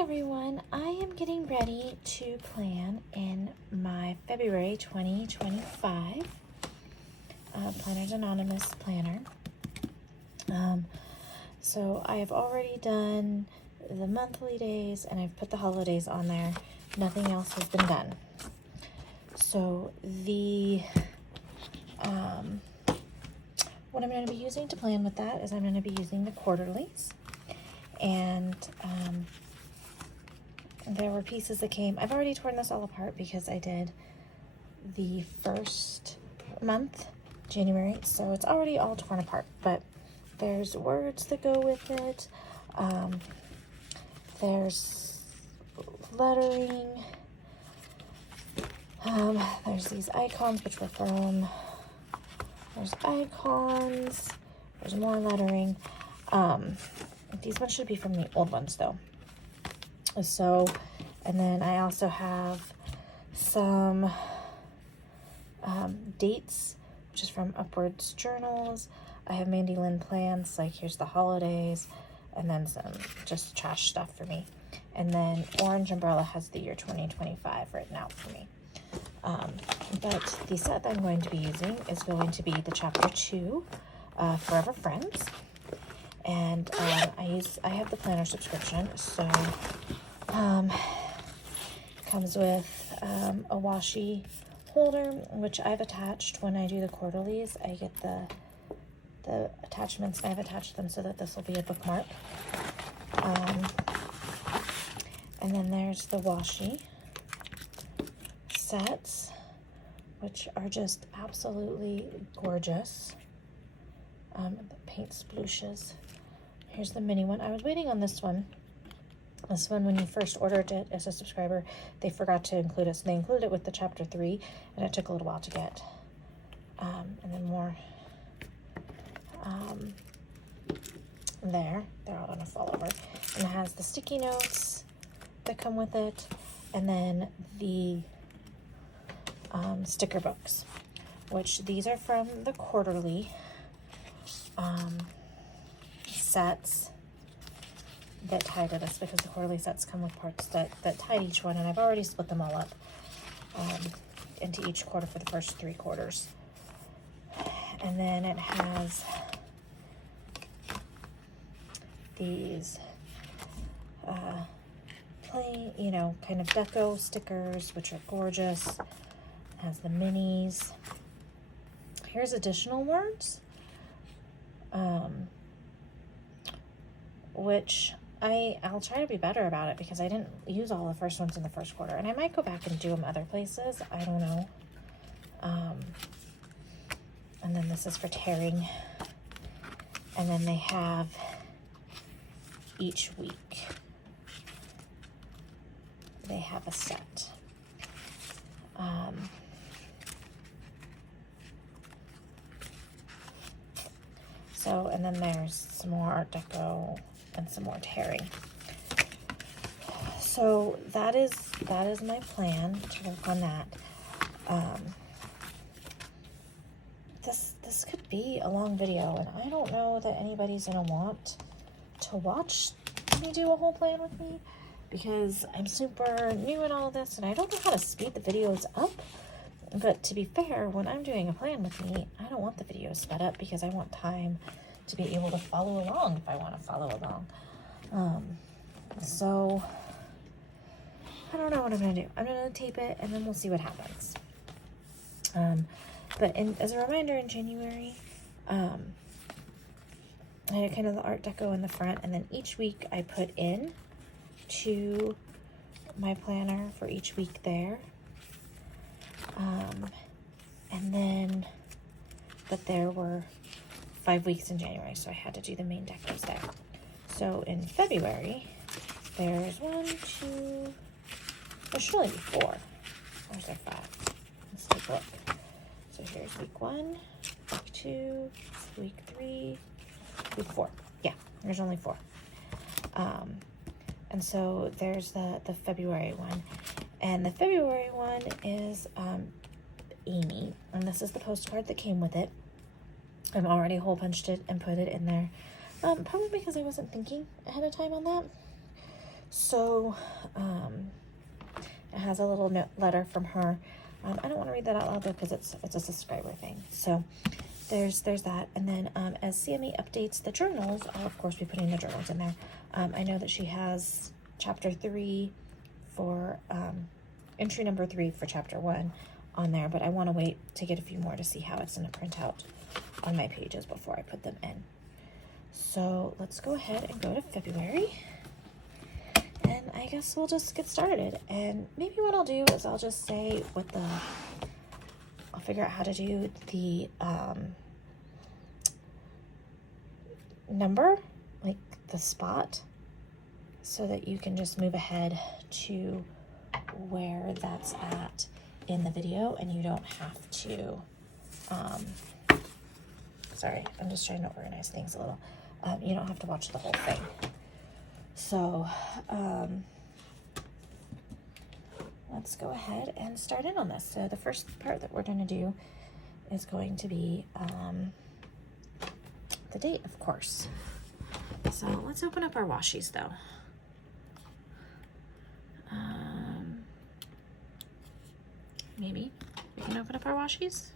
Everyone, I am getting ready to plan in my February 2025 Planners Anonymous planner. So I have already done the monthly days and I've put the holidays on there. Nothing else has been done. So what I'm going to be using to plan with that is I'm going to be using the quarterlies. And there were pieces that came. I've already torn this all apart because I did the first month, January, so it's already all torn apart. But there's words that go with it. There's lettering. There's these icons, which were from. There's icons. There's more lettering. These ones should be from the old ones, though. So, and then I also have some dates, which is from Upwards Journals. I have Mandy Lynn plans, like here's the holidays, and then some just trash stuff for me. And then Orange Umbrella has the year 2025 written out for me. But the set that I'm going to be using is going to be the Chapter 2, Forever Friends. And I have the planner subscription, so comes with a washi holder, which I've attached when I do the quarterlies. I get the attachments and I've attached them so that this will be a bookmark. And then there's the washi sets, which are just absolutely gorgeous. The paint splooshes. Here's the mini one. I was waiting on this one. This one, when you first ordered it as a subscriber, they forgot to include it. So they included it with the Chapter 3, and it took a little while to get. And then more there. They're all going to fall over. And it has the sticky notes that come with it, and then the sticker books, which these are from the quarterly sets that tie to this, because the quarterly sets come with parts that tie to each one, and I've already split them all up into each quarter for the first 3 quarters. And then it has these plain, kind of deco stickers, which are gorgeous. It has the minis. Here's additional words, which I'll try to be better about it because I didn't use all the first ones in the first quarter, and I might go back and do them other places. I don't know. And then this is for tearing, and then they have each week they have a set. So, and then there's some more Art Deco and some more tearing. So that is my plan to work on that. This could be a long video, and I don't know that anybody's gonna want to watch me do a whole plan with me, because I'm super new in all this and I don't know how to speed the videos up. But to be fair, when I'm doing a plan with me, I don't want the videos sped up because I want time to be able to follow along if I want to follow along. So I don't know what I'm going to do. I'm going to tape it and then we'll see what happens. But as a reminder, in January, I had kind of the Art Deco in the front, and then each week I put in to my planner for each week there. And then, but there were 5 weeks in January, so I had to do the main decos there. So in February, there's 1, 2, there should only be 4. Or is there 5? Let's take a look. So here's week 1, week 2, week 3, week 4. Yeah, there's only 4. And so there's the February one. And the February one is Amy, and this is the postcard that came with it. I've already hole punched it and put it in there, probably because I wasn't thinking ahead of time on that. So it has a little letter from her. I don't want to read that out loud though because it's a subscriber thing. So there's that. And then as Sammy updates the journals, I'll of course be putting the journals in there. I know that she has chapter 3 for entry number 3 for chapter 1 on there, but I want to wait to get a few more to see how it's going to print out on my pages before I put them in. So let's go ahead and go to February, and I guess we'll just get started. And maybe what I'll do is I'll just say what I'll figure out how to do the number, like the spot, so that you can just move ahead to where that's at in the video and you don't have to, sorry, I'm just trying to organize things a little. You don't have to watch the whole thing. So, let's go ahead and start in on this. So the first part that we're going to do is going to be the date, of course. So let's open up our washies though. Maybe we can open up our washies.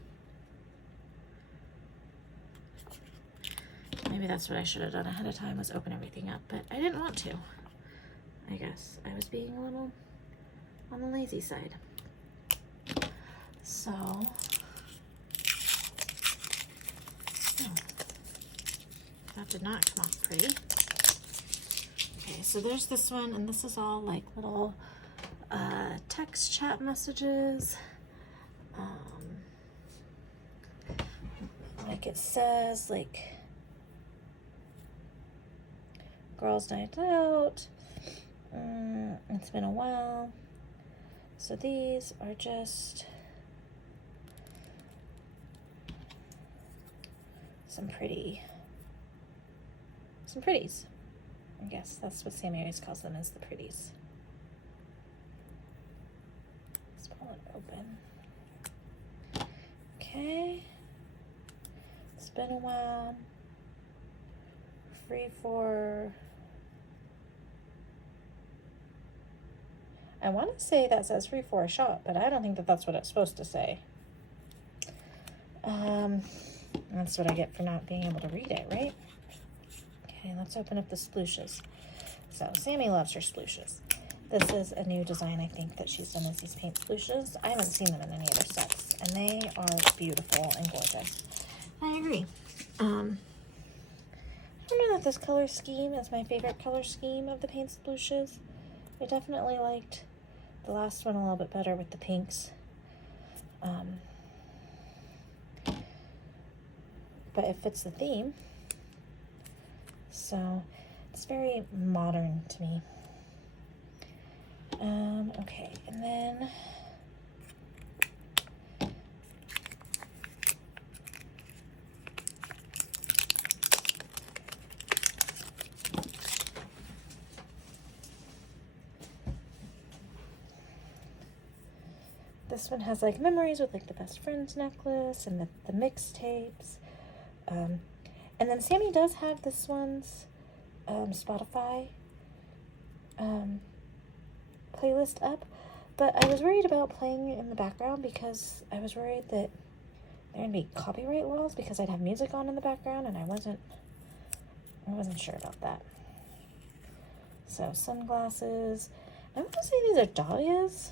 Maybe that's what I should have done ahead of time, was open everything up, but I didn't want to. I guess I was being a little on the lazy side. So, that did not come off pretty. Okay, so there's this one, and this is all like little text chat messages. Like it says, like, girls' night out. It's been a while. So these are just some pretties. I guess that's what Sammy always calls them, is the pretties. Let's pull it open. Okay. It's been a while. Free for, I want to say that says free for a shot, but I don't think that that's what it's supposed to say. That's what I get for not being able to read it, right? Okay, let's open up the splooshes. So Sammy loves her splooshes. This is a new design, I think, that she's done, is these paint splooshes. I haven't seen them in any other sets, and they are beautiful and gorgeous. I agree. I don't know that this color scheme is my favorite color scheme of the paint splooshes. I definitely liked the last one a little bit better with the pinks. But it fits the theme. So it's very modern to me. Okay, and then this one has like memories with like the best friends necklace and the mixtapes. And then Sammy does have this one's Spotify playlist up, but I was worried about playing it in the background because I was worried that there'd be copyright laws because I'd have music on in the background, and I wasn't sure about that. So sunglasses. I want to say these are dahlias.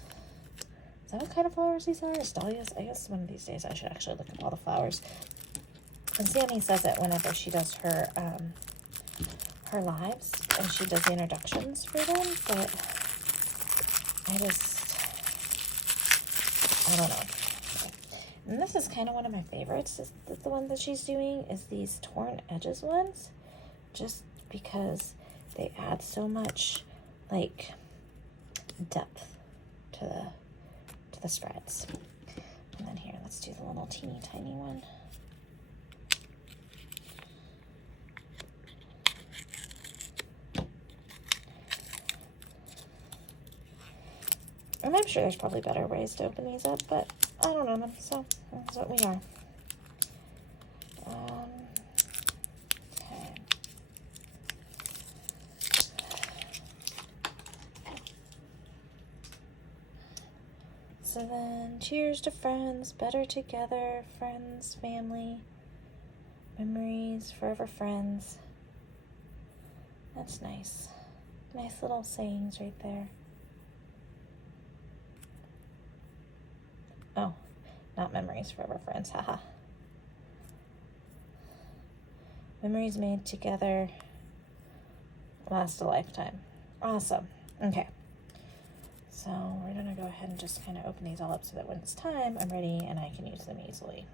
Is that what kind of flowers these are? Is dahlias? I guess one of these days I should actually look up all the flowers. And Sammy says it whenever she does her lives and she does the introductions for them, but I don't know. Okay. And this is kind of one of my favorites, is the one that she's doing, is these torn edges ones, just because they add so much like depth to the spreads. And then here, let's do the little teeny tiny one. And I'm sure there's probably better ways to open these up, but I don't know them, so that's what we are. Okay. So then, cheers to friends, better together, friends, family, memories, forever friends. That's nice. Nice little sayings right there. Oh, not memories, forever friends, haha. Memories made together last a lifetime. Awesome. Okay. So we're going to go ahead and just kind of open these all up so that when it's time, I'm ready and I can use them easily.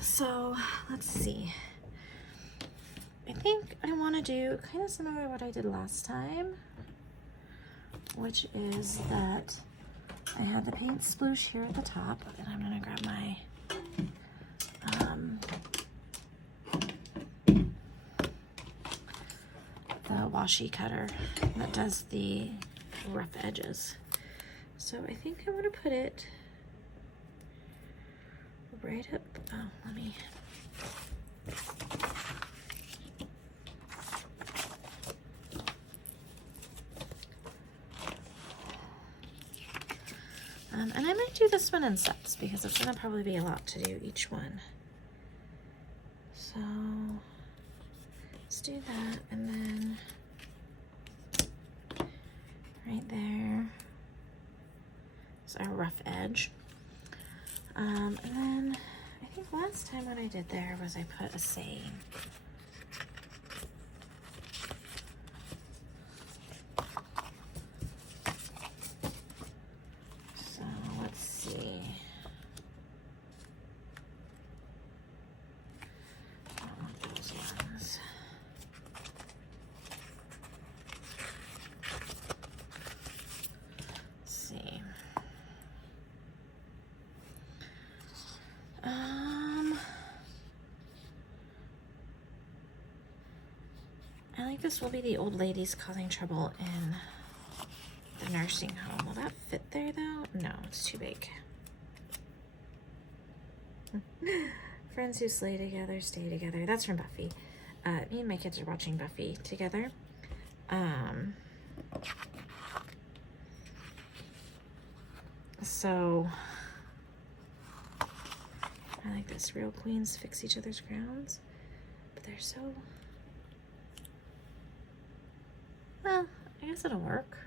So let's see. I think I want to do kind of similar to what I did last time, which is that I had the paint sploosh here at the top, and I'm going to grab my the washi cutter that does the rough edges. So I think I want to put it right up. Oh, let me. And I might do this one in sets because it's going to probably be a lot to do each one. So let's do that, and then right there is our rough edge. And then I think last time what I did there was I put a saying. So let's see. I don't want those ones. Let's see. I think this will be the old ladies causing trouble in the nursing home. Will that fit there though? No, it's too big. Friends who slay together, stay together. That's from Buffy. Me and my kids are watching Buffy together. So I like this. Real queens fix each other's crowns, but they're so, well, I guess it'll work.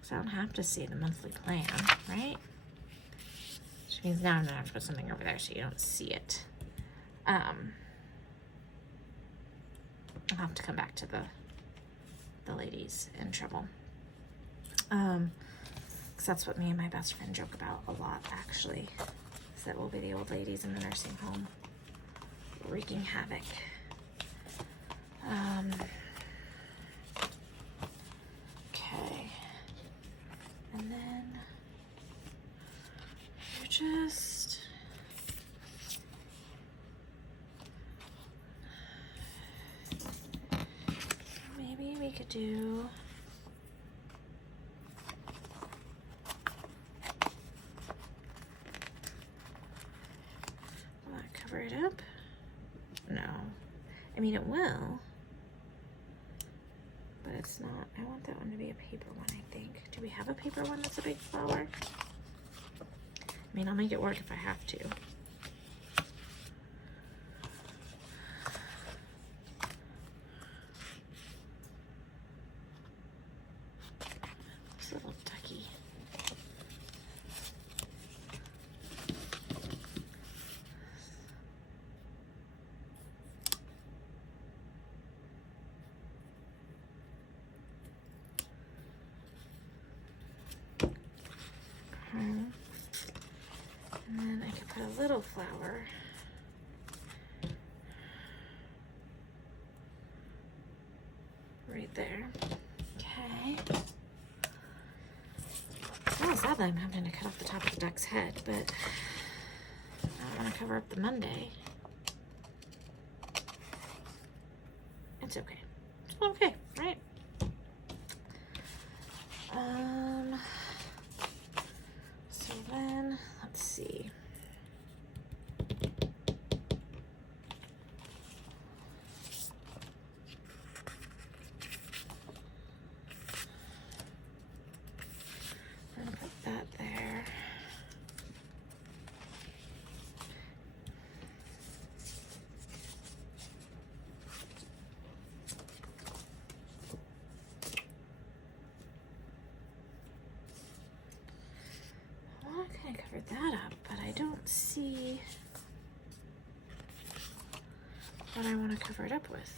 Because I don't have to see the monthly plan, right? Which means now I'm gonna have to put something over there so you don't see it. I'll have to come back to the ladies in trouble. Because that's what me and my best friend joke about a lot, actually. Is that we'll be the old ladies in the nursing home wreaking havoc. Okay. And then you're just maybe we could do will that cover it up? No. I mean, it will, but it's not. I want that one to be a paper one, I think. Do we have a paper one that's a big flower? I mean, I'll make it work if I have to. It's a little tucky. And then I could put a little flower right there. Okay. It's not sad that I'm having to cut off the top of the duck's head, but I don't want to cover up the Monday. It's okay. It's okay, right? So then, let's see. what I want to cover it up with.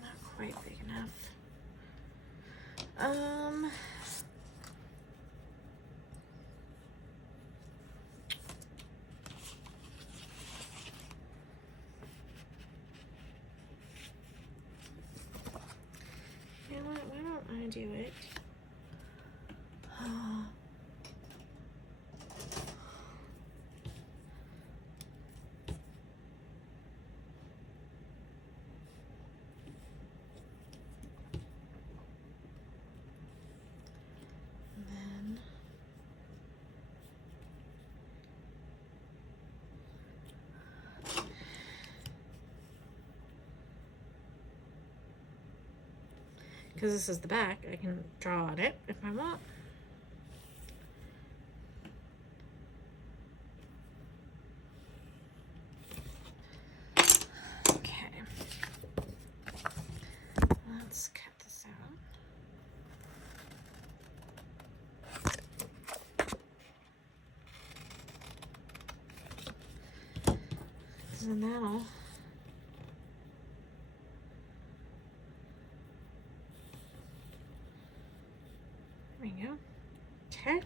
Not quite big enough. You know what? Why don't I do it? Because this is the back, I can draw on it if I want. Okay. Let's cut this out. And that'll there we go. Okay.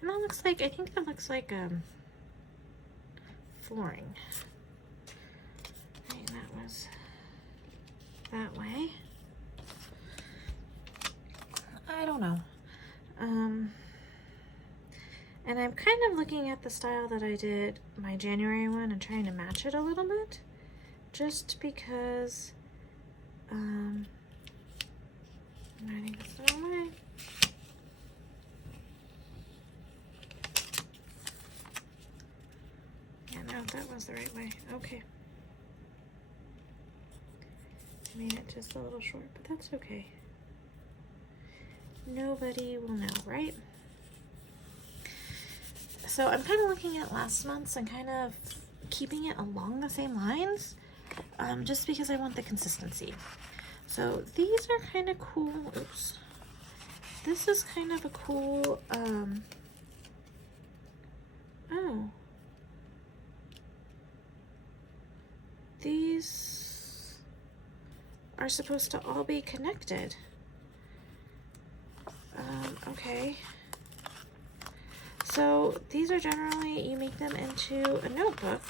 And that looks like, I think that looks like flooring. I think that was that way. I don't know. And I'm kind of looking at the style that I did my January one and trying to match it a little bit, just because I think that's the wrong way. Yeah, no, that was the right way. Okay. I made it just a little short, but that's okay. Nobody will know, right? So I'm kind of looking at last month's and kind of keeping it along the same lines, just because I want the consistency. So these are kind of cool. Oops. This is kind of a cool, oh. These are supposed to all be connected. Okay. So these are generally, you make them into a notebook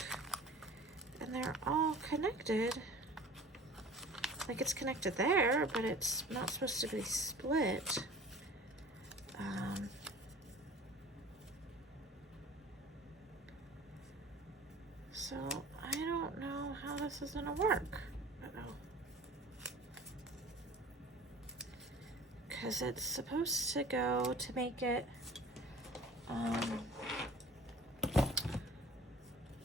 and they're all connected. Like it's connected there, but it's not supposed to be split. So I don't know how this is gonna work. Because it's supposed to go to make it a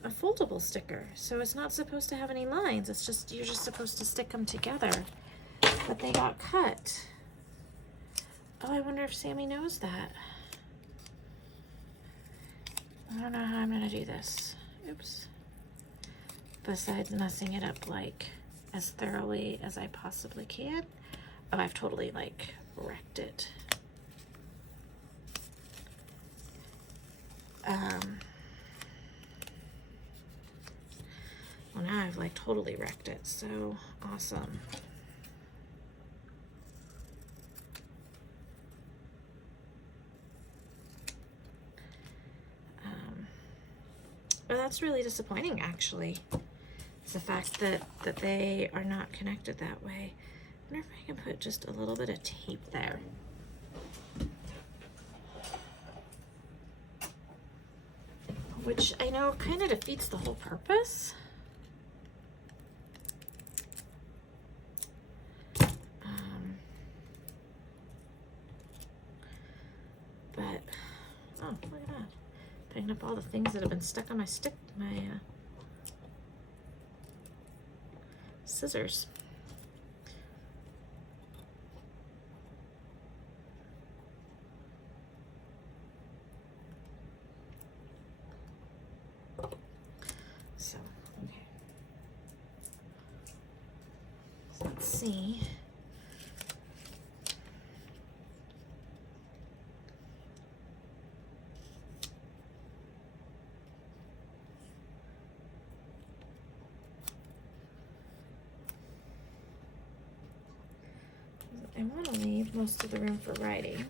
foldable sticker, so it's not supposed to have any lines. It's just, you're just supposed to stick them together, but they got cut. Oh, I wonder if Sammy knows that. I don't know how I'm gonna do this. Oops. Besides messing it up like as thoroughly as I possibly can. Oh, I've totally like wrecked it. Well, now I've like totally wrecked it. So awesome. But that's really disappointing, actually. It's the fact that they are not connected that way. I wonder if I can put just a little bit of tape there. Which I know kind of defeats the whole purpose. But, oh, look at that. Picking up all the things that have been stuck on my scissors. So, okay. let's see. I want to leave most of the room for writing.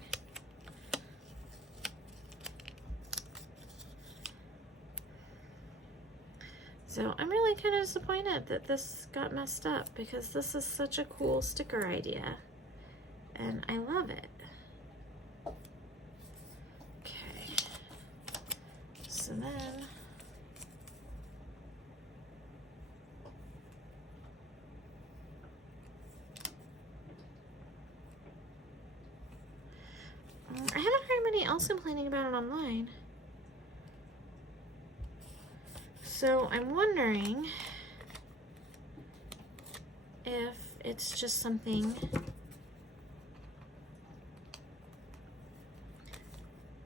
So I'm really kind of disappointed that this got messed up because this is such a cool sticker idea and I love it. Okay, so then I haven't heard anybody else complaining about it online. So I'm wondering if it's just something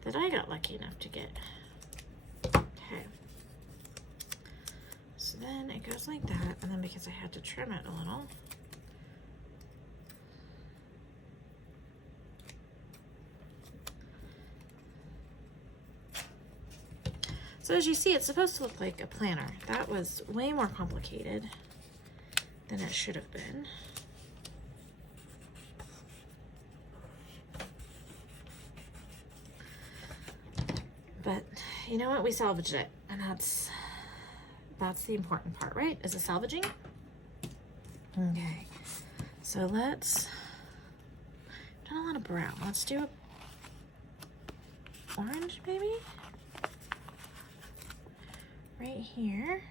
that I got lucky enough to get. Okay. So then it goes like that, and then because I had to trim it a little, so as you see, it's supposed to look like a planner. That was way more complicated than it should have been. But you know what? We salvaged it, and that's the important part, right? Is the salvaging. Okay, so let's done a lot of brown. Let's do a orange, maybe. Right here,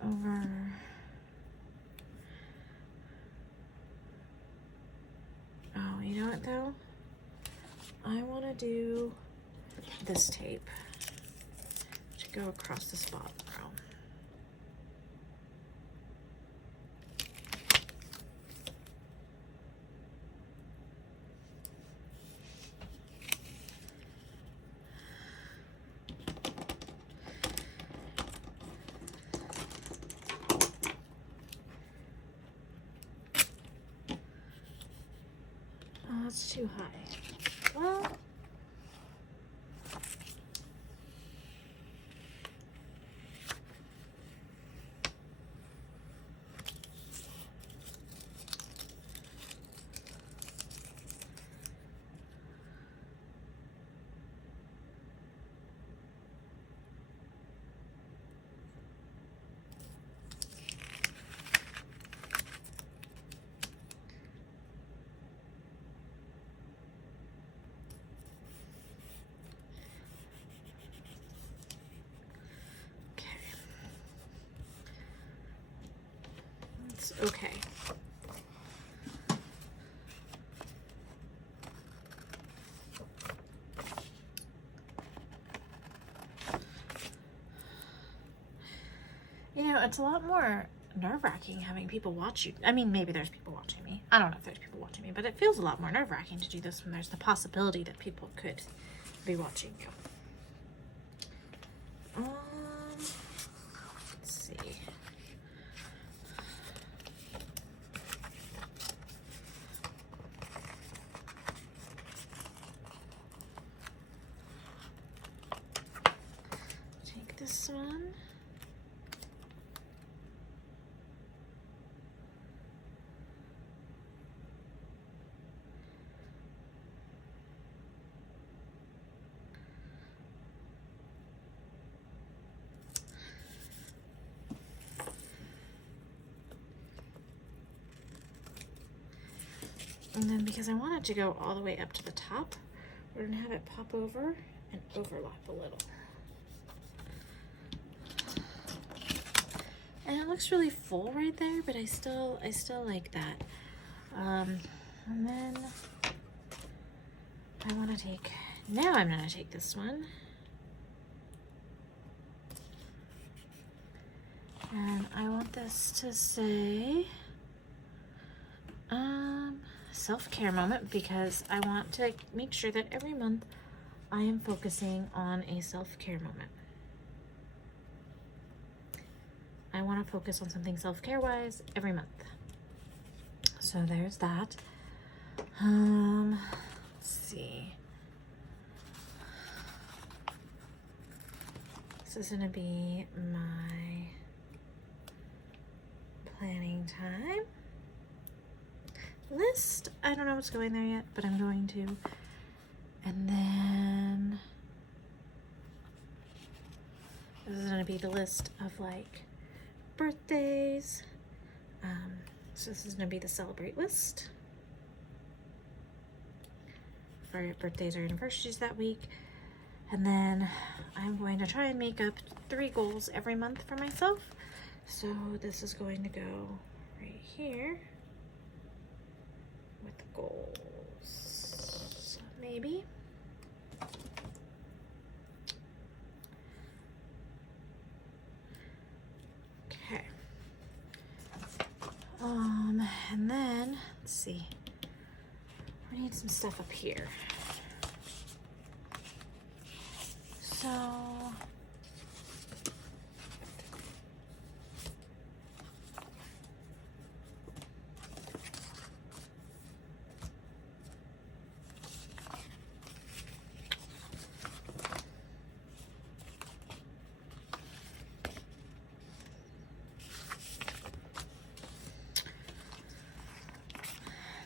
over oh, you know what though? I want to do this tape to go across this bottom row. Oh, that's too high. Well, okay. You know, it's a lot more nerve-wracking having people watch you. I mean, maybe there's people watching me. I don't know if there's people watching me, but it feels a lot more nerve-wracking to do this when there's the possibility that people could be watching you. Let's see. Take this one. And then because I want it to go all the way up to the top, we're gonna have it pop over and overlap a little. And it looks really full right there, but I still like that. And then I want to take, now I'm gonna take this one. And I want this to say, self-care moment, because I want to make sure that every month I am focusing on a self-care moment. I want to focus on something self-care wise every month. So there's that. Let's see. This is gonna be my planning time list. I don't know what's going there yet, but I'm going to. And then this is gonna be the list of like birthdays. So this is gonna be the celebrate list for birthdays or anniversaries that week. And then I'm going to try and make up 3 goals every month for myself. So this is going to go right here with the goals, maybe. Okay. And then, let's see. We need some stuff up here. So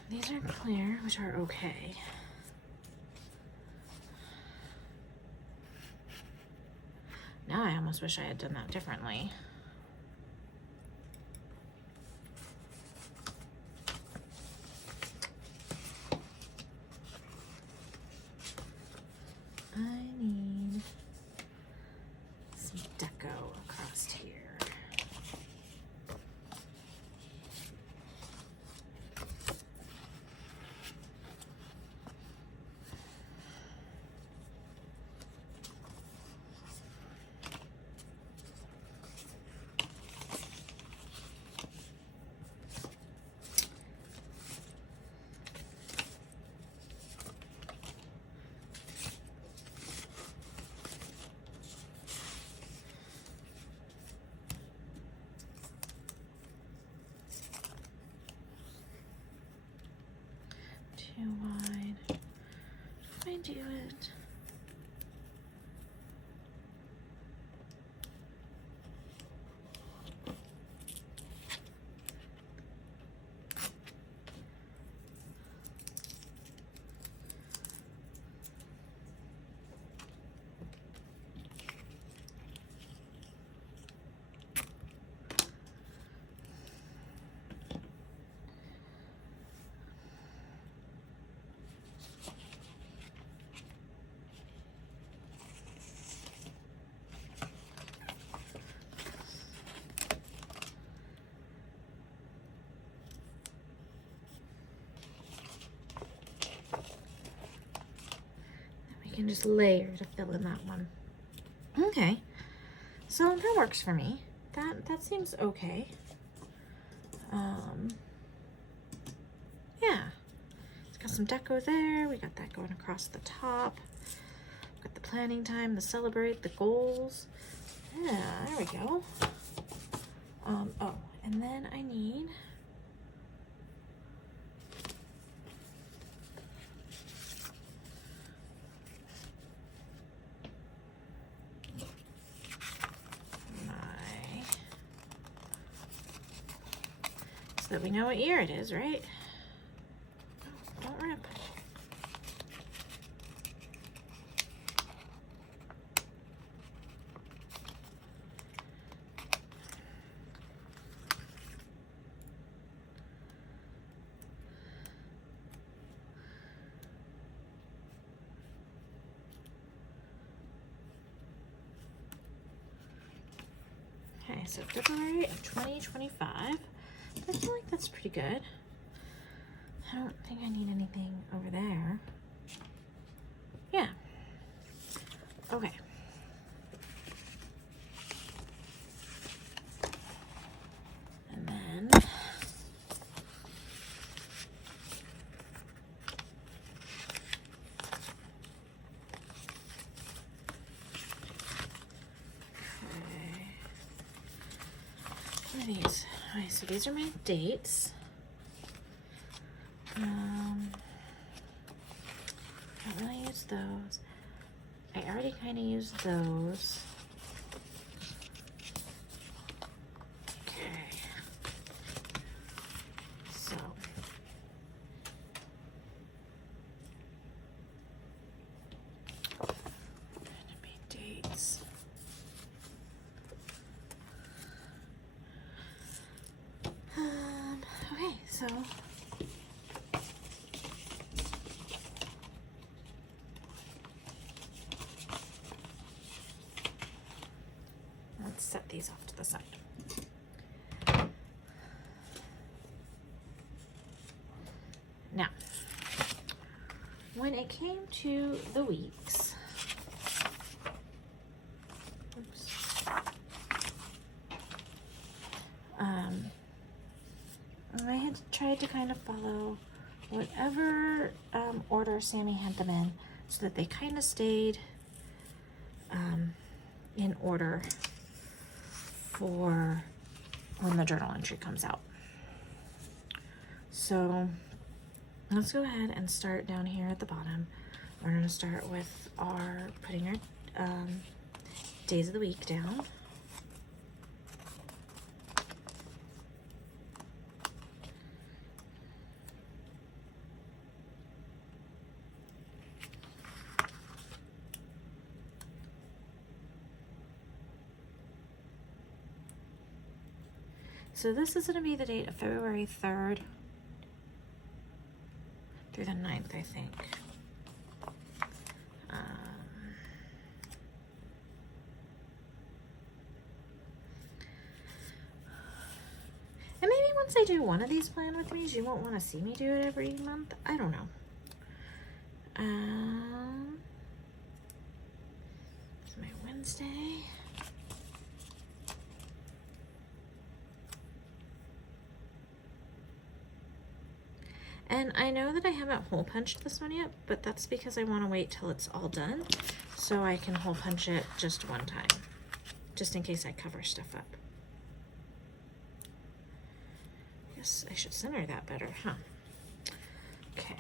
these are clear, which are okay. Now I almost wish I had done that differently. I need some deco across here. Too wide. If I do it. Can just layer to fill in that one. Okay, so that works for me. That seems okay. Yeah, it's got some deco there. We got that going across the top. Got the planning time, the celebrate, the goals. Yeah, there we go. Oh, and then I need so that we know what year it is, right? Oh, don't rip. Okay, so February of 2025. I feel like that's pretty good. I don't think I need anything over there. Yeah. Okay. And then what are these? Okay, so these are my dates. Don't really use those. I already kind of used those. Okay. So. Gonna be dates. Okay, so. Let's set these off to the side. Now, when it came to the weeks, oops, I had tried to kind of follow whatever order Sammy had them in so that they kind of stayed in order for when the journal entry comes out. So let's go ahead and start down here at the bottom. We're going to start with our putting our days of the week down. So this is going to be the date of February 3rd through the 9th, I think. And maybe once I do one of these plan with me's, you won't want to see me do it every month. I don't know. It's my Wednesday. And I know that I haven't hole punched this one yet, but that's because I want to wait till it's all done so I can hole punch it just one time, just in case I cover stuff up. Yes, I should center that better, huh? Okay.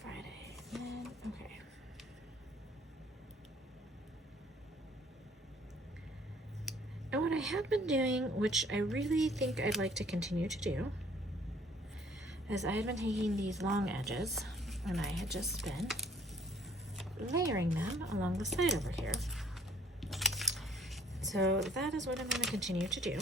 Friday, and then, okay. And what I had been doing, which I really think I'd like to continue to do, is I had been taking these long edges and I had just been layering them along the side over here. So that is what I'm going to continue to do.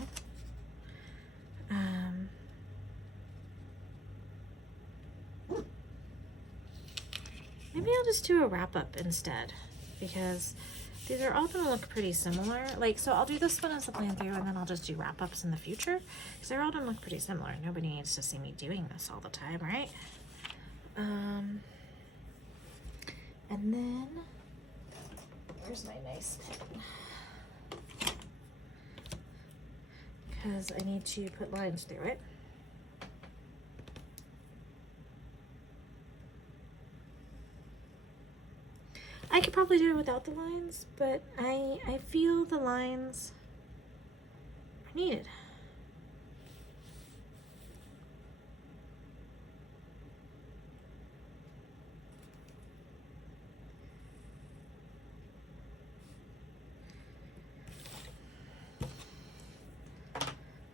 Maybe I'll just do a wrap up instead, because these are all going to look pretty similar. Like, so I'll do this one as a plan through, and then I'll just do wrap-ups in the future, because they're all going to look pretty similar. Nobody needs to see me doing this all the time, right? And then, where's my nice pen? Because I need to put lines through it. I could probably do it without the lines, but I feel the lines are needed.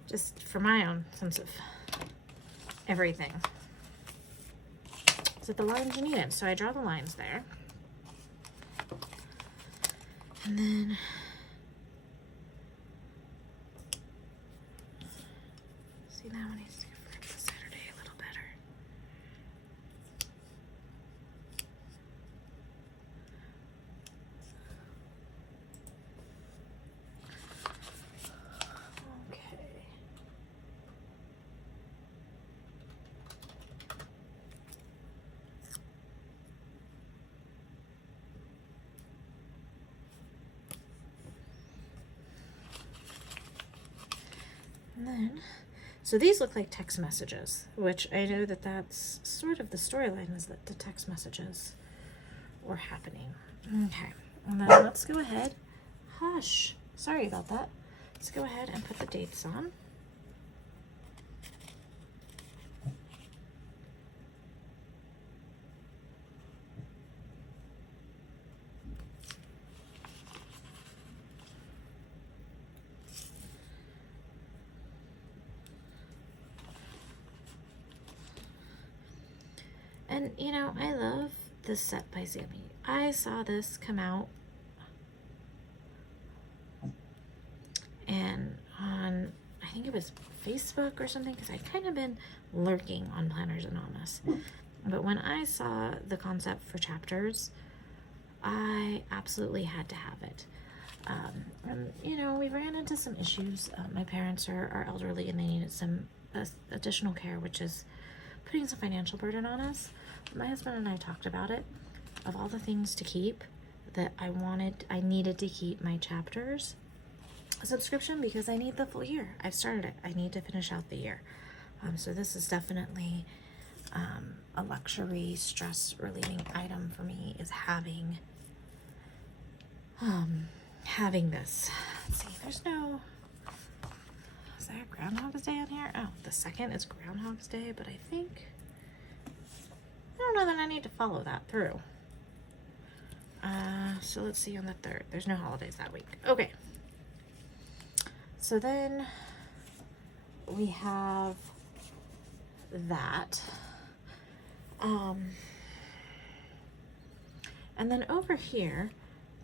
Just for my own sense of everything. So the lines are needed. So I draw the lines there. And then see, that one needs to cover up the Saturday a little better. Okay. And then, so these look like text messages, which I know that that's sort of the storyline, is that the text messages were happening. Okay, and then let's go ahead. Hush. Sorry about that. let's go ahead and put the dates on. And, you know, I love this set by Sammy. I saw this come out and on, I think it was Facebook or something, because I'd kind of been lurking on Planners Anonymous. But when I saw the concept for chapters, I absolutely had to have it. And, you know, we ran into some issues. My parents are elderly and they needed some additional care, which is putting some financial burden on us. My husband and I talked about it, of all the things to keep that I needed to keep my chapters subscription because I need the full year. I've started it. I need to finish out the year. So this is definitely a luxury stress relieving item for me, is having this. Let's see, there's no, is there Groundhog's Day on here? Oh, the second is Groundhog's Day, but I think, I don't know that I need to follow that through. So let's see on the 3rd. There's no holidays that week. Okay. So then we have that. And then over here,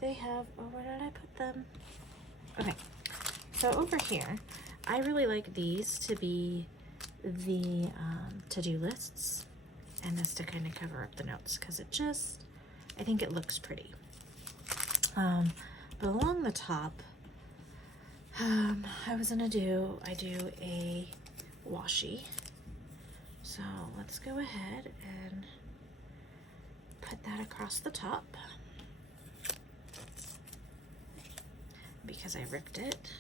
they have, oh, where did I put them? Okay. So over here, I really like these to be the to-do lists, and this to kind of cover up the notes, because it just, I think it looks pretty. But along the top, I do a washi. So let's go ahead and put that across the top, because I ripped it.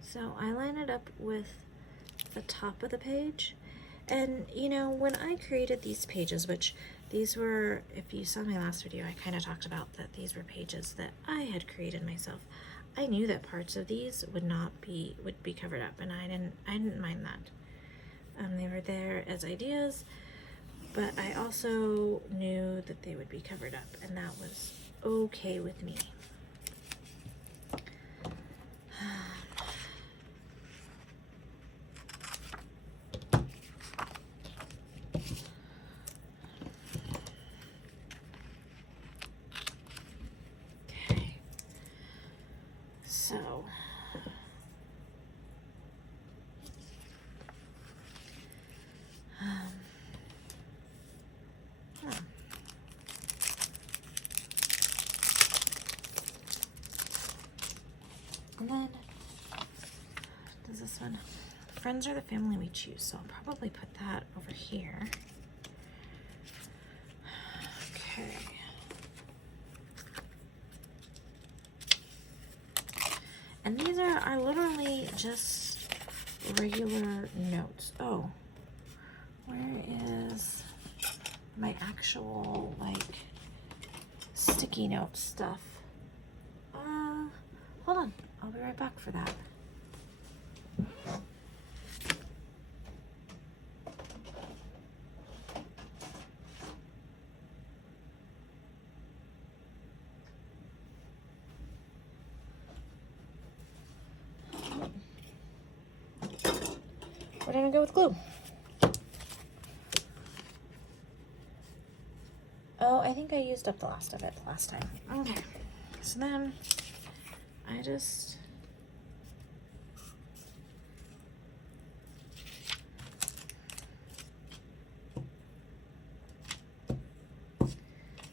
So I line it up with the top of the page. And you know, when I created these pages, which these were, if you saw my last video, I kind of talked about that these were pages that I had created myself. I knew that parts of these would be covered up, and I didn't mind that. They were there as ideas, but I also knew that they would be covered up, and that was okay with me. So, and then, does this one, friends are the family we choose, so I'll probably put that over here. Okay. And these are literally just regular notes. Oh, where is my actual, like, sticky note stuff? Hold on. I'll be right back for that. We're gonna go with glue. Oh, I think I used up the last of it last time. Okay, so then I just,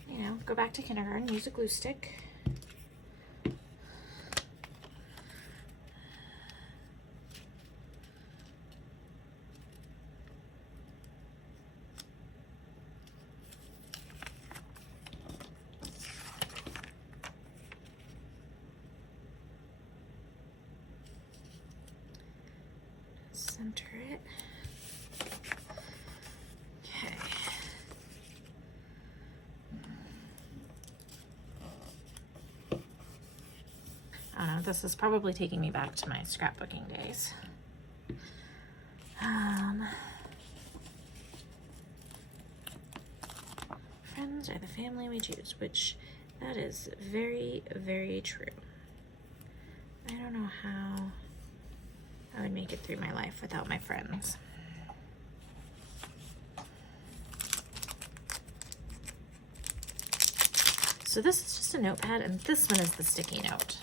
you know, go back to kindergarten, use a glue stick. Center it. Okay. don't know, this is probably taking me back to my scrapbooking days. Friends are the family we choose, which that is very, very true. I don't know how I would make it through my life without my friends. So this is just a notepad, and this one is the sticky note.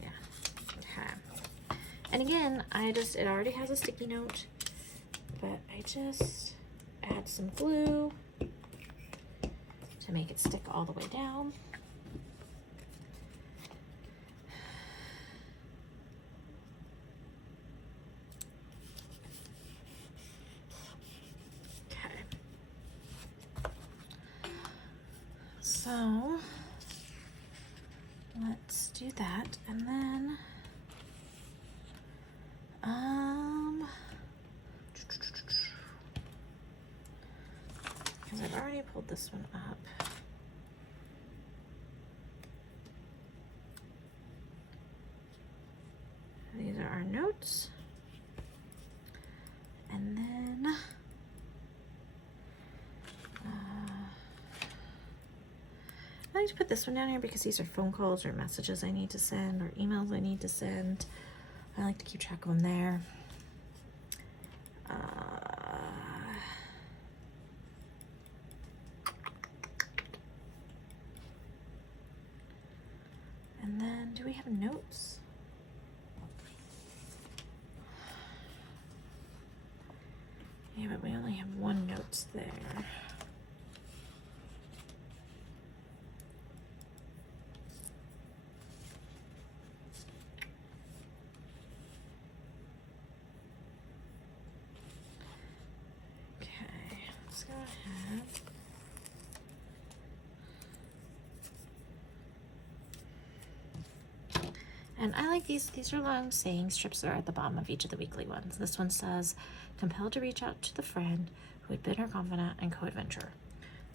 Yeah, okay. And again, it already has a sticky note, but I just add some glue to make it stick all the way down. Okay. So let's do that, and then because I've already pulled this one up. These are our notes. And then I like to put this one down here because these are phone calls or messages I need to send or emails I need to send. I like to keep track of them there. And then, do we have notes? Yeah, but we only have one notes there. Okay, let's go ahead. And I like these. These are long saying strips that are at the bottom of each of the weekly ones. This one says, compelled to reach out to the friend who had been her confidant and co-adventurer.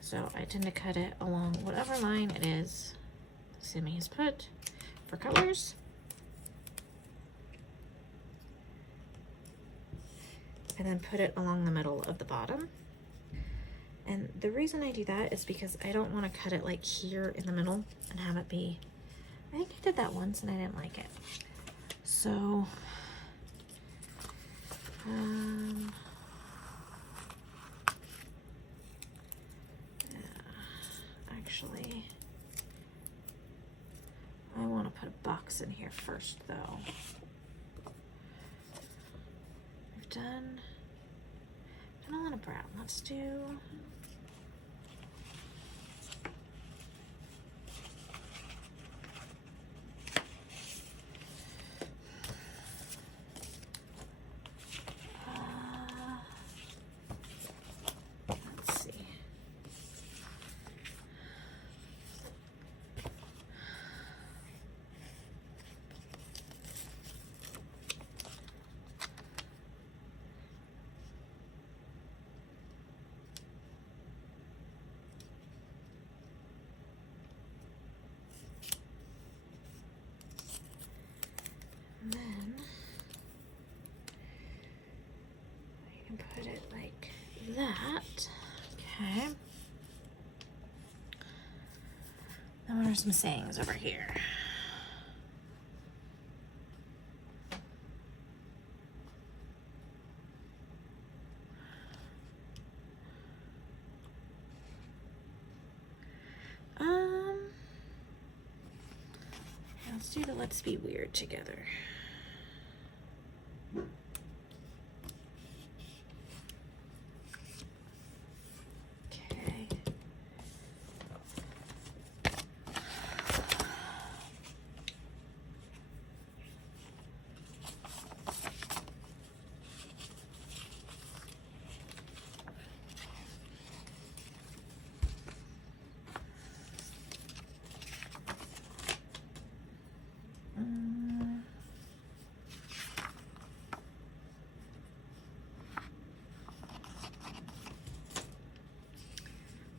So I tend to cut it along whatever line it is Sammy has put for colors. And then put it along the middle of the bottom. And the reason I do that is because I don't want to cut it like here in the middle and have it be, I think I did that once and I didn't like it. So, yeah, actually, I want to put a box in here first though. We've done a lot of brown. Let's do let's see. And then I can put it like that. Okay. Then what are some sayings over here? Let's do the let's be weird together. Okay.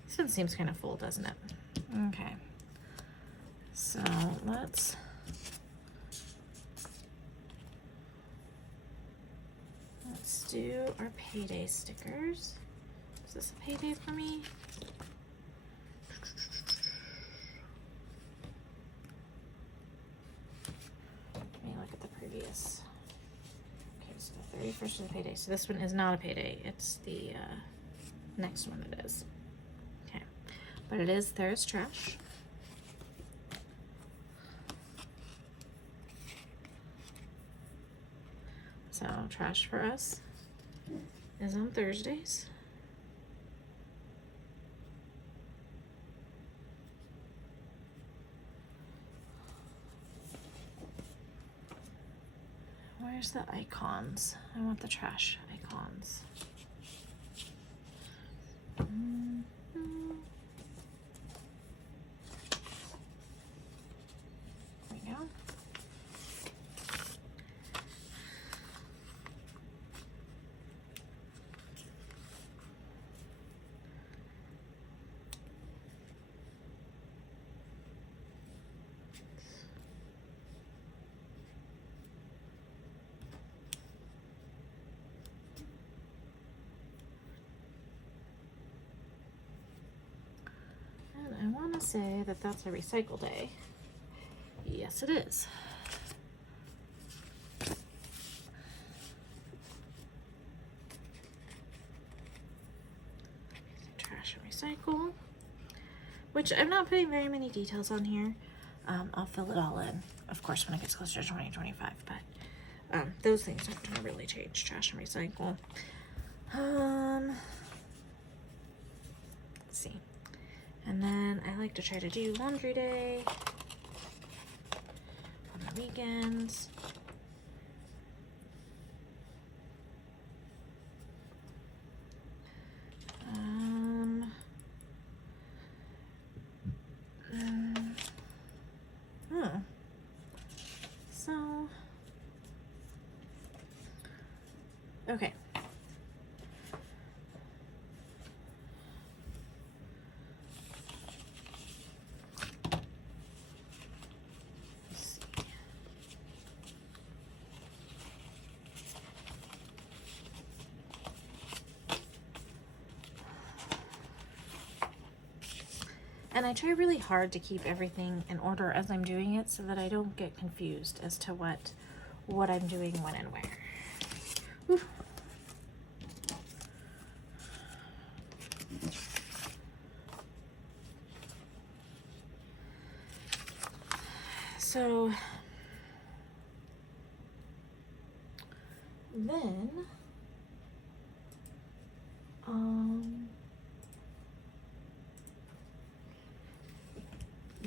This one seems kind of full, doesn't it? Okay. So let's do our payday stickers. Is this a payday for me? Let me look at the previous. Okay, so the 31st is a payday. So this one is not a payday. It's the next one that is. Okay, but it is There's Trash. So trash for us is on Thursdays. Where's the icons? I want the trash icons. There we go. I want to say that that's a recycle day. Yes, it is. Trash and recycle, which I'm not putting very many details on here. I'll fill it all in, of course, when it gets closer to 2025, but those things aren't going to really change. Trash and recycle. Let's see. And then I like to try to do laundry day on the weekends. So, okay. And I try really hard to keep everything in order as I'm doing it so that I don't get confused as to what I'm doing when and where. Whew. So then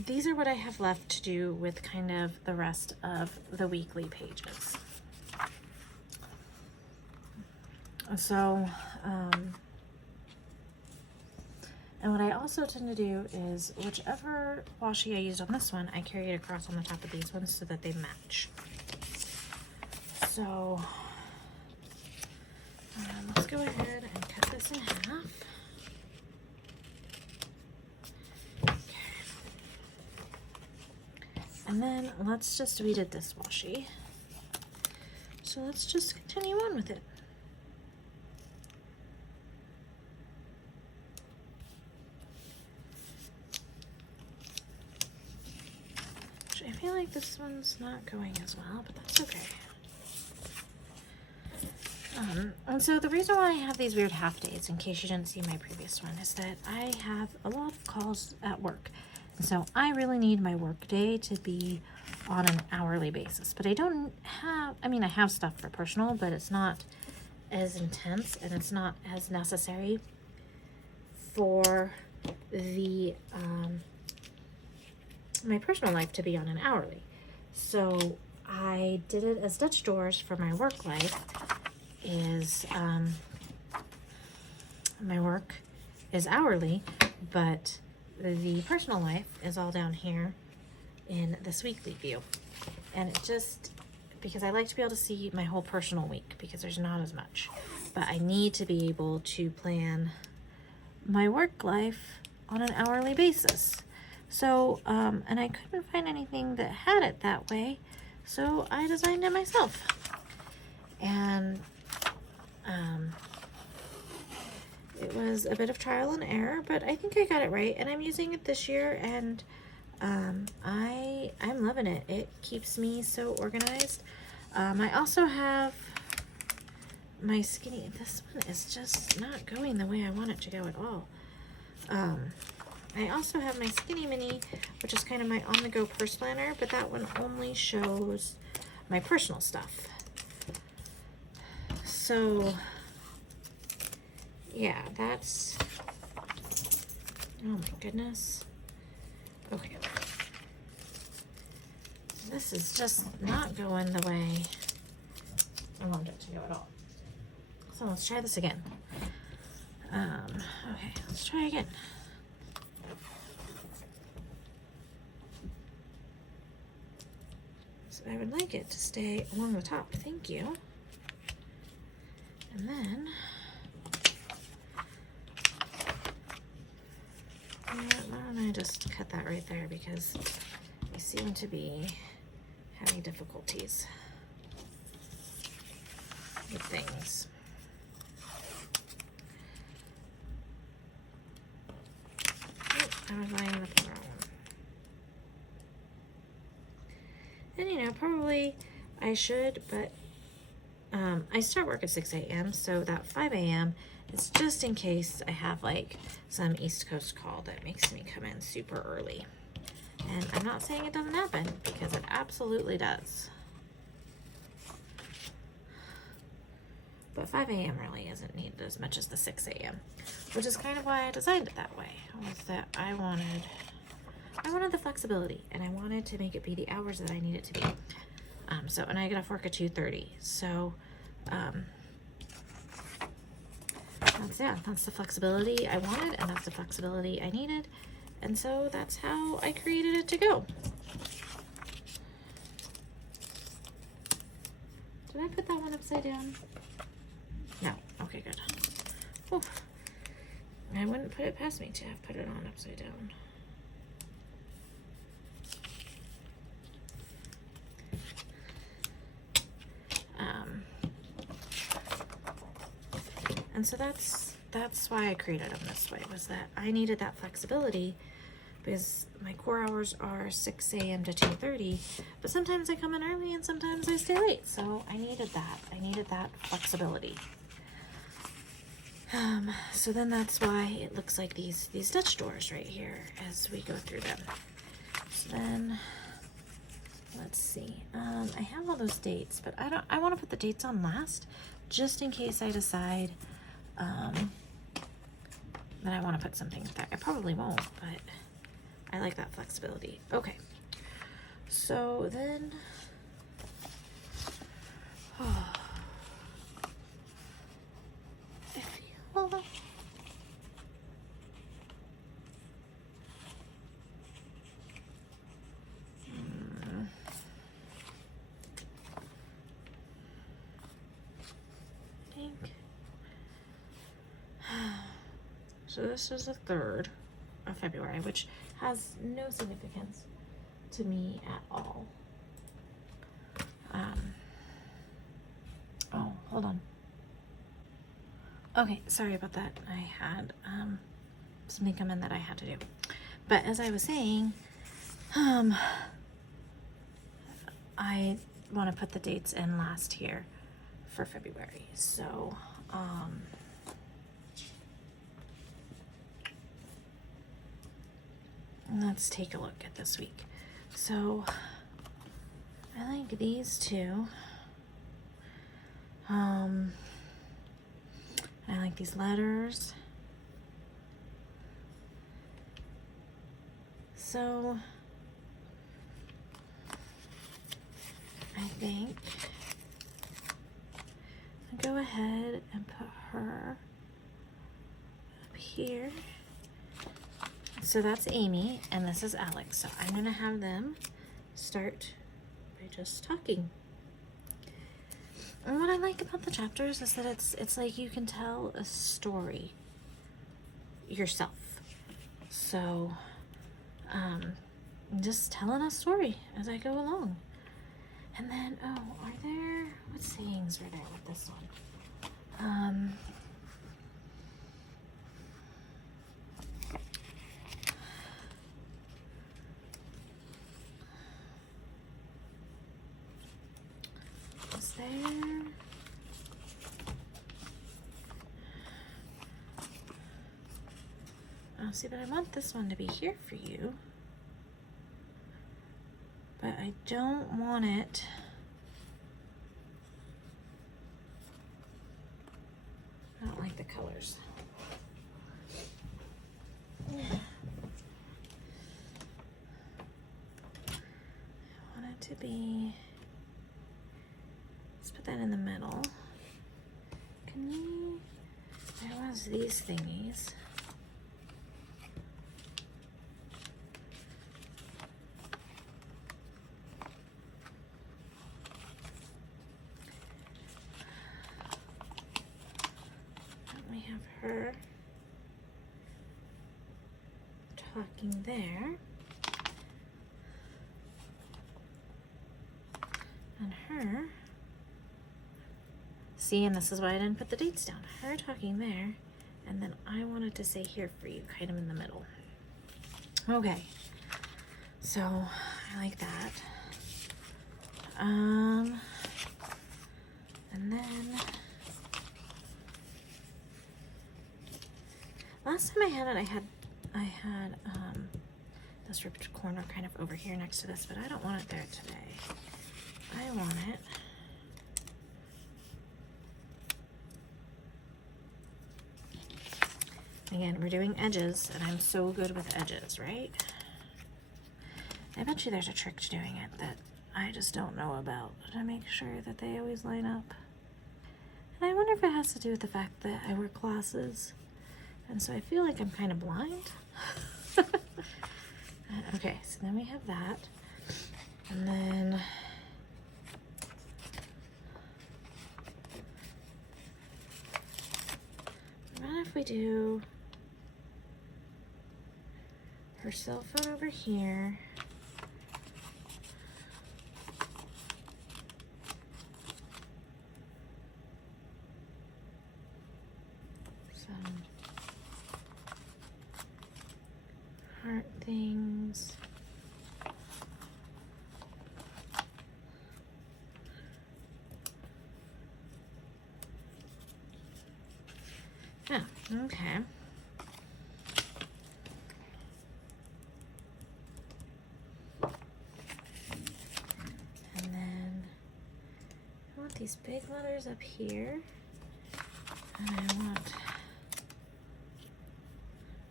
these are what I have left to do with kind of the rest of the weekly pages. So, and what I also tend to do is whichever washi I used on this one, I carry it across on the top of these ones so that they match. So, let's go ahead and cut this in half. And then let's just, we did this washi. So let's just continue on with it. I feel like this one's not going as well, but that's okay. And so the reason why I have these weird half days, in case you didn't see my previous one, is that I have a lot of calls at work. And so I really need my work day to be on an hourly basis. But I don't have, I mean, I have stuff for personal, but it's not as intense and it's not as necessary for the my personal life to be on an hourly. So I did it as Dutch doors for my work life. Is my work is hourly, but the personal life is all down here in this weekly view. And it just, because I like to be able to see my whole personal week because there's not as much, but I need to be able to plan my work life on an hourly basis So, and I couldn't find anything that had it that way, so I designed it myself. And it was a bit of trial and error, but I think I got it right, and I'm using it this year, and I'm loving it. It keeps me so organized. I also have my skinny. This one is just not going the way I want it to go at all. I also have my Skinny Mini, which is kind of my on-the-go purse planner, but that one only shows my personal stuff. So, yeah, that's, oh my goodness. Okay. This is just not going the way I want it to go at all. So let's try this again. Okay, let's try again. So I would like it to stay along the top. Thank you. And then, why don't I just cut that right there, because I seem to be having difficulties with things. I was lining up the wrong one. And you know, probably I should, but I start work at 6 a.m. so that 5 a.m. is just in case I have like some East Coast call that makes me come in super early. And I'm not saying it doesn't happen, because it absolutely does. But 5 a.m. really isn't needed as much as the 6 a.m. which is kind of why I designed it that way, was that I wanted the flexibility, and I wanted to make it be the hours that I need it to be. So, and I get off work at 2:30, so that's the flexibility I wanted, and that's the flexibility I needed, and so that's how I created it to go. Did I put that one upside down? No. Okay, good. Oof. I wouldn't put it past me to have put it on upside down. And so that's why I created them this way, was that I needed that flexibility, because my core hours are 6 a.m. to 2:30, but sometimes I come in early and sometimes I stay late, so I needed that. I needed that flexibility. So then that's why it looks like these Dutch doors right here as we go through them. So then, let's see. I have all those dates, but I want to put the dates on last, just in case I decide that I want to put something there. I probably won't, but I like that flexibility. Okay. So then, I feel so this is the 3rd of February, which has no significance to me at all. Oh, hold on. Okay, sorry about that. I had something come in that I had to do. But as I was saying, I want to put the dates in last here for February. So, let's take a look at this week. So, I like these two. I like these letters. So, I think I'll go ahead and put her up here. So that's Amy, and this is Alex. So I'm gonna have them start by just talking. And what I like about the chapters is that it's like you can tell a story yourself. So just telling a story as I go along. And then, oh, what sayings are there with this one? Is there? Oh, see, but I want this one to be here for you. But I don't want it. I don't like the colors. I want it to be, let's put that in the middle. Can we, there was these thingies. We have her talking there, and her, see, and this is why I didn't put the dates down, her talking there, and then I wanted to say here for you, kind of in the middle. Okay, so I like that. And then last time I had it, I had this ripped corner kind of over here next to this, but I don't want it there today. I want it again. We're doing edges, and I'm so good with edges, right? I bet you there's a trick to doing it that I just don't know about to make sure that they always line up. And I wonder if it has to do with the fact that I wear glasses. And so I feel like I'm kind of blind. Okay, so then we have that. And then what if we do her cell phone over here? Some heart things. Yeah, okay. And then I want these big letters up here. And I want,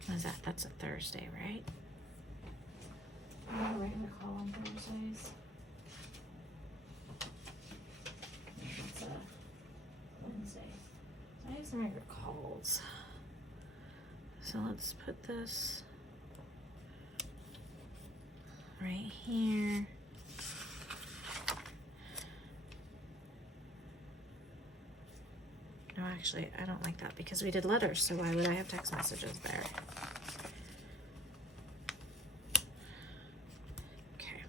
what is that? That's a Thursday, right? I'm writing a call on Thursdays. It's a Wednesday. I have some regular calls. So let's put this right here. No, actually, I don't like that because we did letters, so why would I have text messages there? Okay.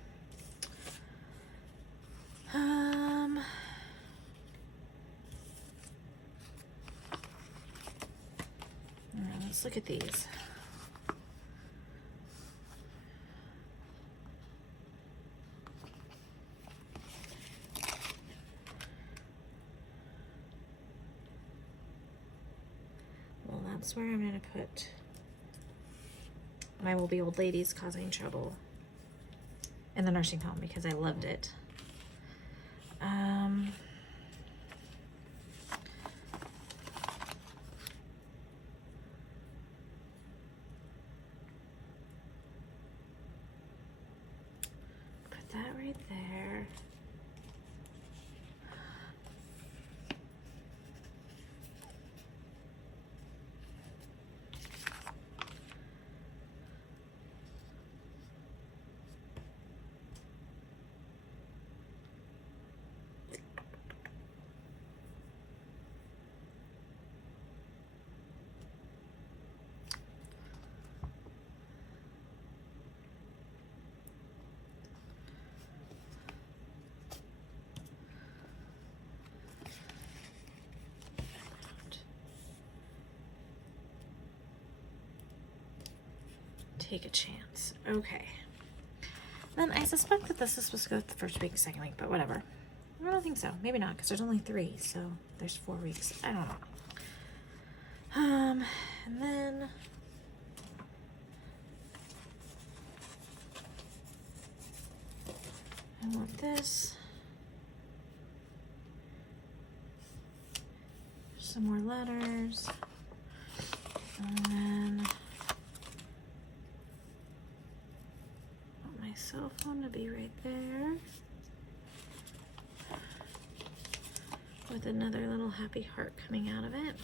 Let's look at these. Well, that's where I'm going to put "I will be old ladies causing trouble" in the nursing home because I loved it. Put that right there. Take a chance. Okay. Then I suspect that this is supposed to go the first week, second week, but whatever. I don't think so. Maybe not, because there's only 3, so there's 4 weeks. I don't know. And then I want this. Some more letters. And then I want my cell phone to be right there. With another little happy heart coming out of it.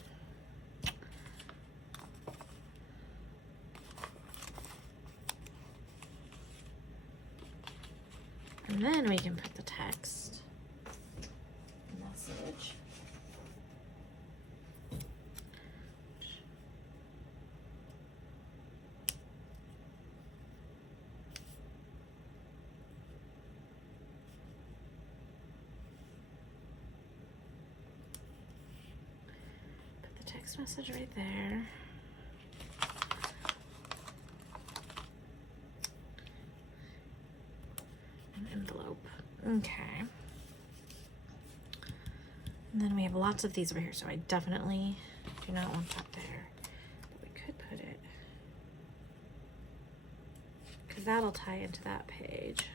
And then we can put the text message. Put the text message right there. Envelope. Okay. And then we have lots of these over here, so I definitely do not want that there. But we could put it, because that'll tie into that page.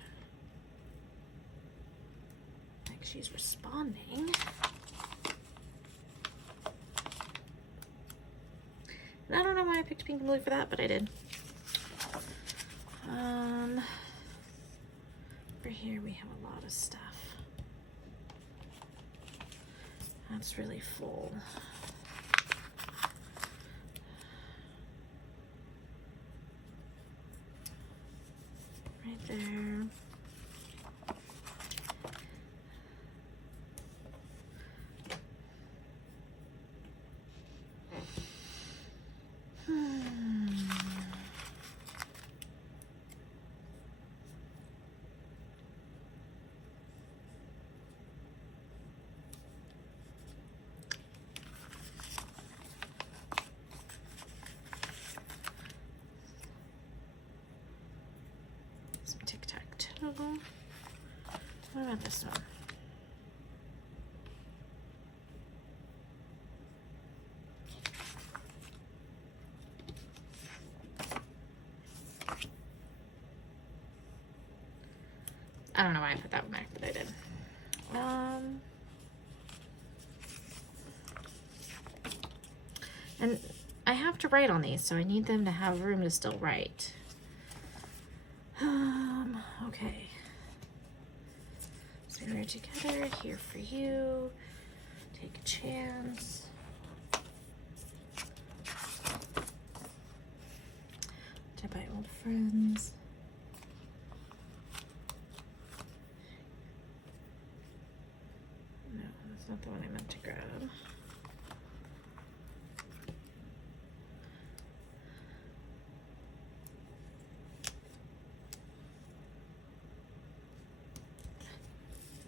Like she's responding. And I don't know why I picked pink and blue for that, but I did. Over here we have a lot of stuff. That's really full. Right there. What about this one? I don't know why I put that one back, but I did. And I have to write on these, so I need them to have room to still write. Okay. So we're together, here for you. Take a chance. To buy old friends. No, that's not the one I meant to grab.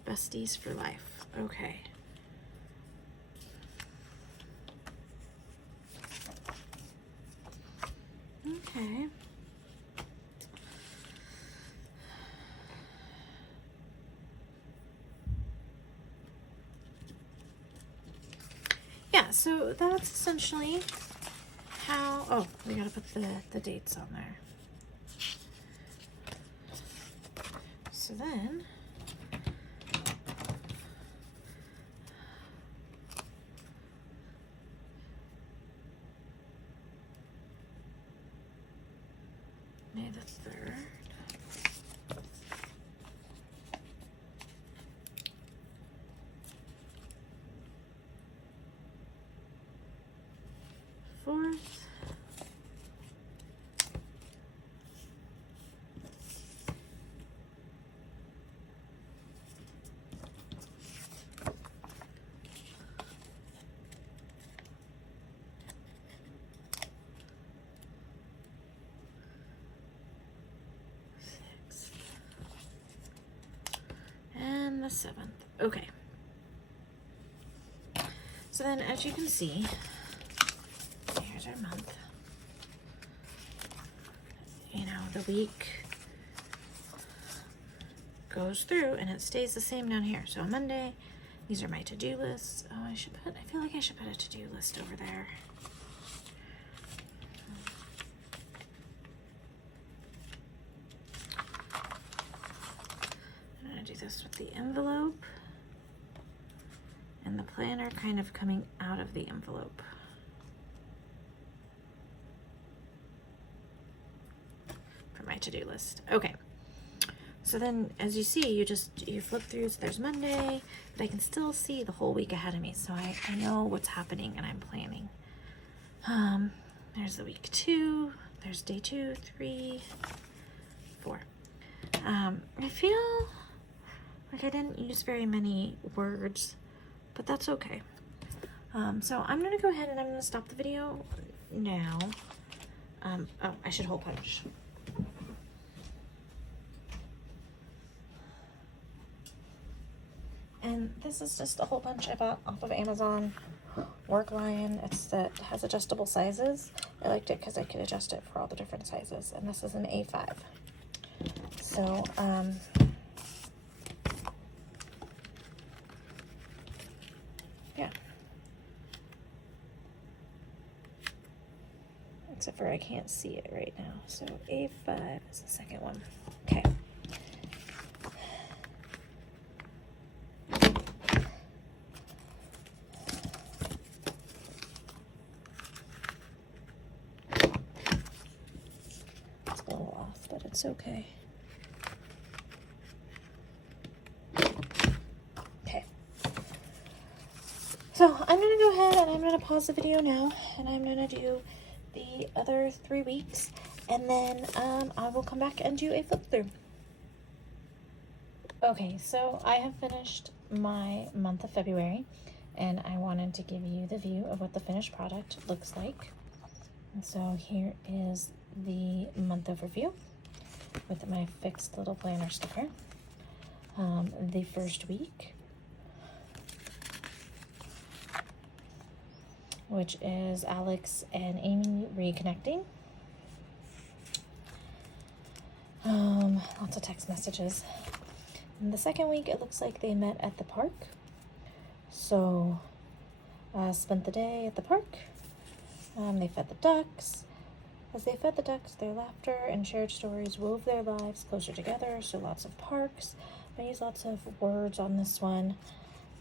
Besties for life. Okay. Okay. Yeah, so that's essentially how, oh, we gotta put the dates on there. So then, May the 3rd. The 7th. Okay. So then, as you can see, here's our month. the week goes through and it stays the same down here. So on Monday, these are my to-do lists. Oh, I feel like I should put a to-do list over there. I'm gonna do this with the envelope and the planner kind of coming out of the envelope. For my to-do list. Okay. So then, as you see, you flip through, so there's Monday, but I can still see the whole week ahead of me, so I know what's happening and I'm planning. There's the week 2, there's day 2, 3, 4. I feel like I didn't use very many words, but that's okay. So I'm gonna go ahead and I'm gonna stop the video now. Oh, I should hole punch. And this is just a hole punch I bought off of Amazon. Work Lion. It has adjustable sizes. I liked it because I could adjust it for all the different sizes. And this is an A5. So, yeah. Except for I can't see it right now. So A5 is the second one. Okay. But it's okay. Okay. So I'm gonna go ahead and I'm gonna pause the video now and I'm gonna do the other 3 weeks and then I will come back and do a flip through. Okay, so I have finished my month of February and I wanted to give you the view of what the finished product looks like. And so here is the month overview with my fixed little planner sticker. The first week, which is Alex and Amy reconnecting. Lots of text messages. And the second week, it looks like they met at the park. So, spent the day at the park. They fed the ducks. As they fed the ducks, their laughter and shared stories wove their lives closer together, so lots of parks. I used lots of words on this one.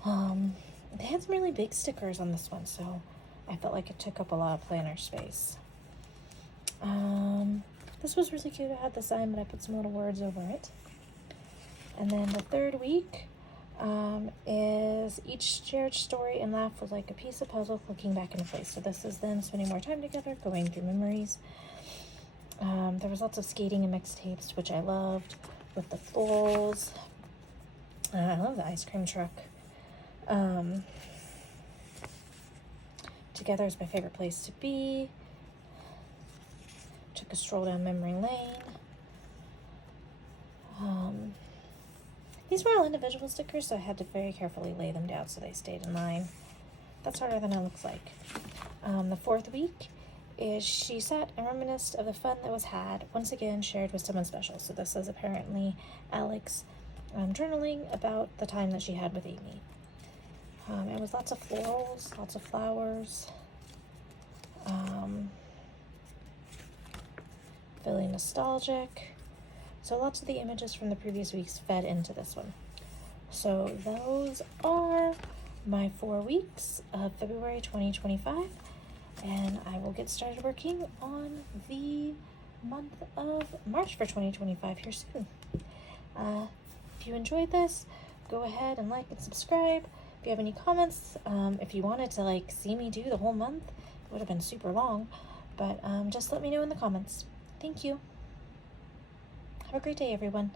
They had some really big stickers on this one, so I felt like it took up a lot of planner space. This was really cute. I had the sign, but I put some little words over it. And then the third week is each shared story and laugh was like a piece of puzzle clicking back into place. So this is them spending more time together, going through memories. There was lots of skating and mixtapes, which I loved, with the florals. I love the ice cream truck. Together is my favorite place to be. Took a stroll down memory lane. These were all individual stickers, so I had to very carefully lay them down so they stayed in line. That's harder than it looks like. The fourth week is she sat and reminisced of the fun that was had, once again shared with someone special. So this is apparently Alex journaling about the time that she had with Amy. It was lots of florals, lots of flowers, feeling nostalgic. So lots of the images from the previous weeks fed into this one. So those are my 4 weeks of February 2025. And I will get started working on the month of March for 2025 here soon. If you enjoyed this, go ahead and like and subscribe. If you have any comments, if you wanted to see me do the whole month, it would have been super long. But just let me know in the comments. Thank you. Have a great day, everyone.